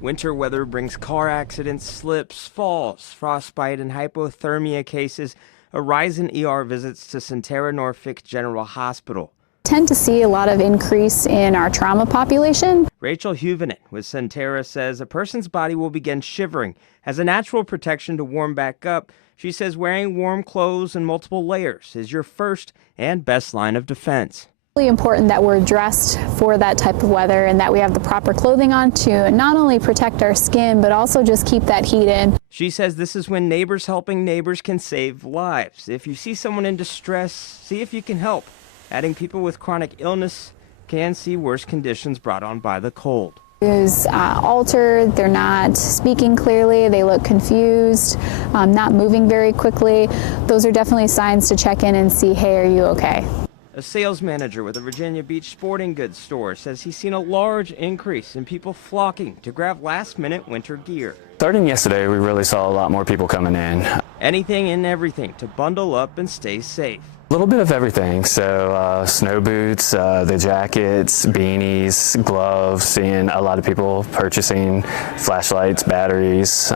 Winter weather brings car accidents, slips, falls, frostbite, and hypothermia cases, a rise in ER visits to Centera Norfolk General Hospital. Tend to see a lot of increase in our trauma population. Rachel Huvenet with Centera says a person's body will begin shivering as a natural protection to warm back up. She says wearing warm clothes and multiple layers is your first and best line of defense. It's really important that we're dressed for that type of weather and that we have the proper clothing on to not only protect our skin but also just keep that heat in. She says this is when neighbors helping neighbors can save lives. If you see someone in distress, see if you can help. Adding people with chronic illness can see worse conditions brought on by the cold. Is altered, they're not speaking clearly, they look confused, not moving very quickly. Those are definitely signs to check in and see, hey, are you okay? A sales manager with a Virginia Beach sporting goods store says he's seen a large increase in people flocking to grab last-minute winter gear. Starting yesterday, we really saw a lot more people coming in. Anything and everything to bundle up and stay safe. A little bit of everything, so snow boots, the jackets, beanies, gloves, seeing a lot of people purchasing flashlights, batteries,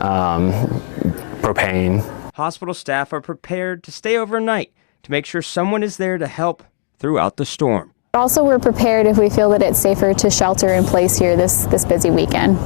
propane. Hospital staff are prepared to stay overnight to make sure someone is there to help throughout the storm. Also, we're prepared if we feel that it's safer to shelter in place here this busy weekend.